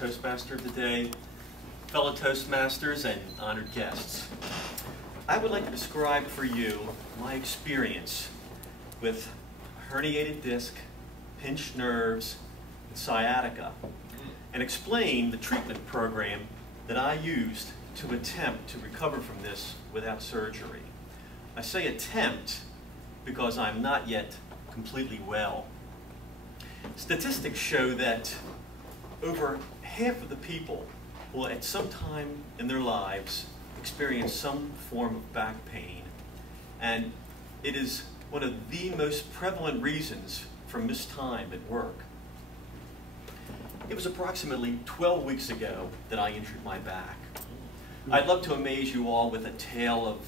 Toastmaster today, fellow Toastmasters and honored guests. I would like to describe for you my experience with herniated disc, pinched nerves, and sciatica, and explain the treatment program that I used to attempt to recover from this without surgery. I say attempt because I'm not yet completely well. Statistics show that over half of the people will at some time in their lives experience some form of back pain, and it is one of the most prevalent reasons for missed time at work. It was approximately 12 weeks ago that I injured my back. I'd love to amaze you all with a tale of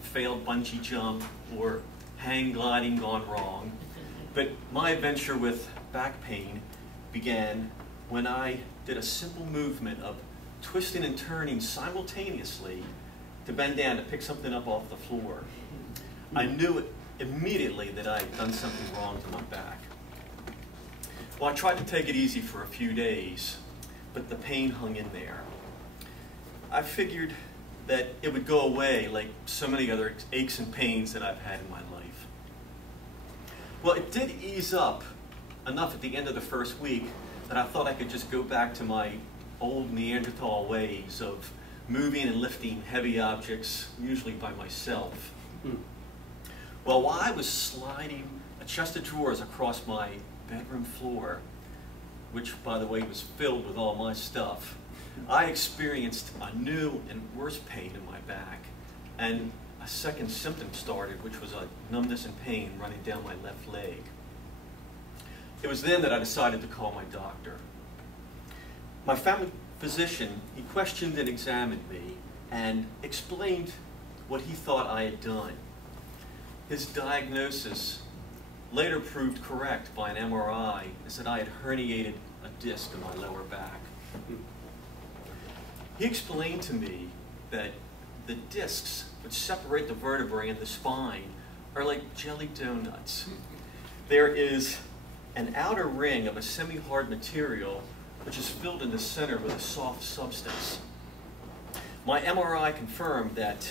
a failed bungee jump or hang gliding gone wrong, but my adventure with back pain began when I did a simple movement of twisting and turning simultaneously to bend down to pick something up off the floor. I knew immediately that I had done something wrong to my back. Well, I tried to take it easy for a few days, but the pain hung in there. I figured that it would go away like so many other aches and pains that I've had in my life. Well, it did ease up enough at the end of the first week that I thought I could just go back to my old Neanderthal ways of moving and lifting heavy objects, usually by myself. Well, while I was sliding a chest of drawers across my bedroom floor, which, by the way, was filled with all my stuff, I experienced a new and worse pain in my back, and a second symptom started, which was a numbness and pain running down my left leg. It was then that I decided to call my doctor. My family physician, he questioned and examined me and explained what he thought I had done. His diagnosis later proved correct by an MRI, as that I had herniated a disc in my lower back. He explained to me that the discs which separate the vertebrae and the spine are like jelly donuts. There is an outer ring of a semi-hard material which is filled in the center with a soft substance. My MRI confirmed that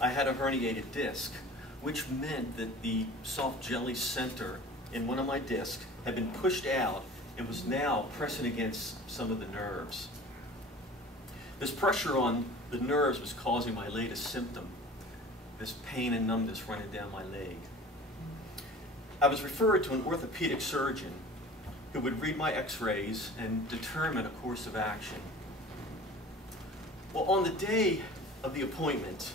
I had a herniated disc, which meant that the soft jelly center in one of my discs had been pushed out and was now pressing against some of the nerves. This pressure on the nerves was causing my latest symptom, this pain and numbness running down my leg. I was referred to an orthopedic surgeon who would read my x-rays and determine a course of action. Well, on the day of the appointment,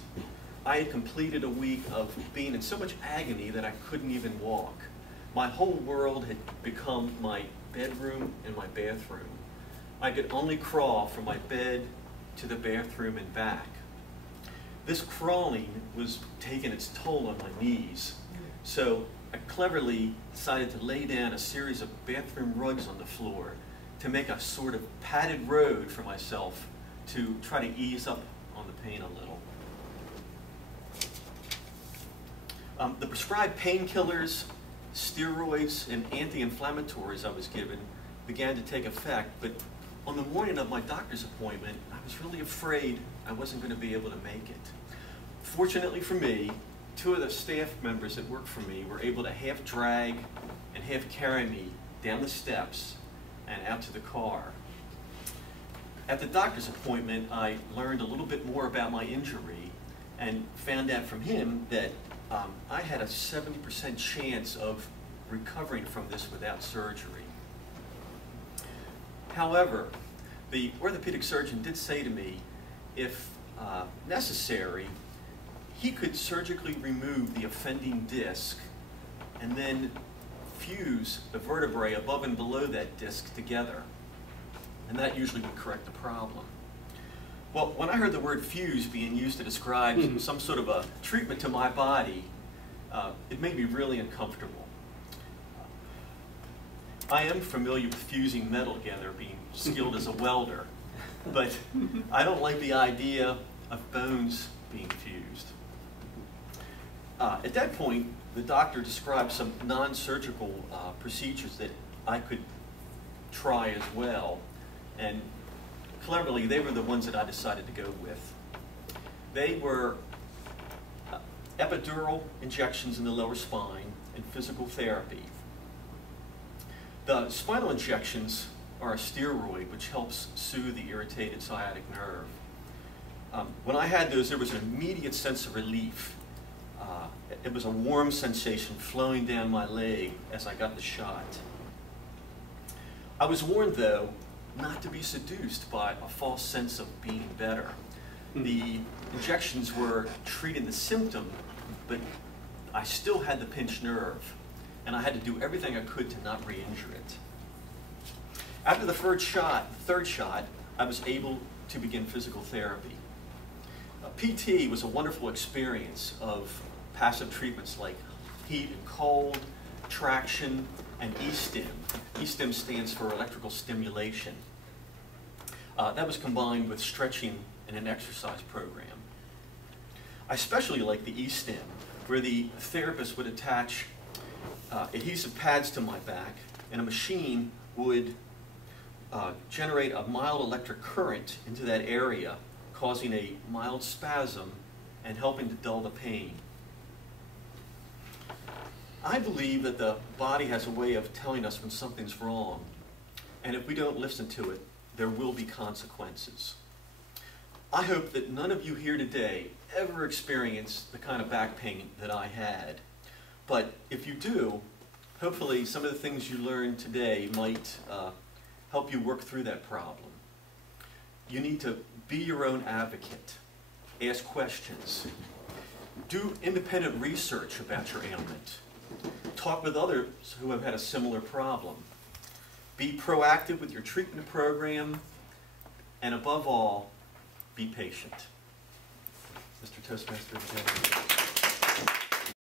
I had completed a week of being in so much agony that I couldn't even walk. My whole world had become my bedroom and my bathroom. I could only crawl from my bed to the bathroom and back. This crawling was taking its toll on my knees, so I cleverly decided to lay down a series of bathroom rugs on the floor to make a sort of padded road for myself to try to ease up on the pain a little. The prescribed painkillers, steroids, and anti-inflammatories I was given began to take effect, but on the morning of my doctor's appointment, I was really afraid I wasn't going to be able to make it. Fortunately for me, two of the staff members that worked for me were able to half drag and half carry me down the steps and out to the car. At the doctor's appointment, I learned a little bit more about my injury and found out from him that I had a 70% chance of recovering from this without surgery. However, the orthopedic surgeon did say to me, if necessary, he could surgically remove the offending disc and then fuse the vertebrae above and below that disc together. And that usually would correct the problem. Well, when I heard the word fuse being used to describe some sort of a treatment to my body, it made me really uncomfortable. I am familiar with fusing metal together, being skilled as a welder, but I don't like the idea of bones being fused. At that point, the doctor described some non-surgical procedures that I could try as well, and cleverly, they were the ones that I decided to go with. They were epidural injections in the lower spine and physical therapy. The spinal injections are a steroid which helps soothe the irritated sciatic nerve. When I had those, there was an immediate sense of relief. It was a warm sensation flowing down my leg as I got the shot. I was warned, though, not to be seduced by a false sense of being better. The injections were treating the symptom, but I still had the pinched nerve, and I had to do everything I could to not re-injure it. After the third shot, I was able to begin physical therapy. PT was a wonderful experience of passive treatments like heat and cold, traction, and E-stim. E-stim stands for electrical stimulation. That was combined with stretching and an exercise program. I especially like the E-stim, where the therapist would attach adhesive pads to my back, and a machine would generate a mild electric current into that area, causing a mild spasm and helping to dull the pain. I believe that the body has a way of telling us when something's wrong, and if we don't listen to it, there will be consequences. I hope that none of you here today ever experienced the kind of back pain that I had. But if you do, hopefully some of the things you learned today might help you work through that problem. You need to be your own advocate. Ask questions. Do independent research about your ailment. Talk with others who have had a similar problem. Be proactive with your treatment program, and above all, be patient. Mr. Toastmaster,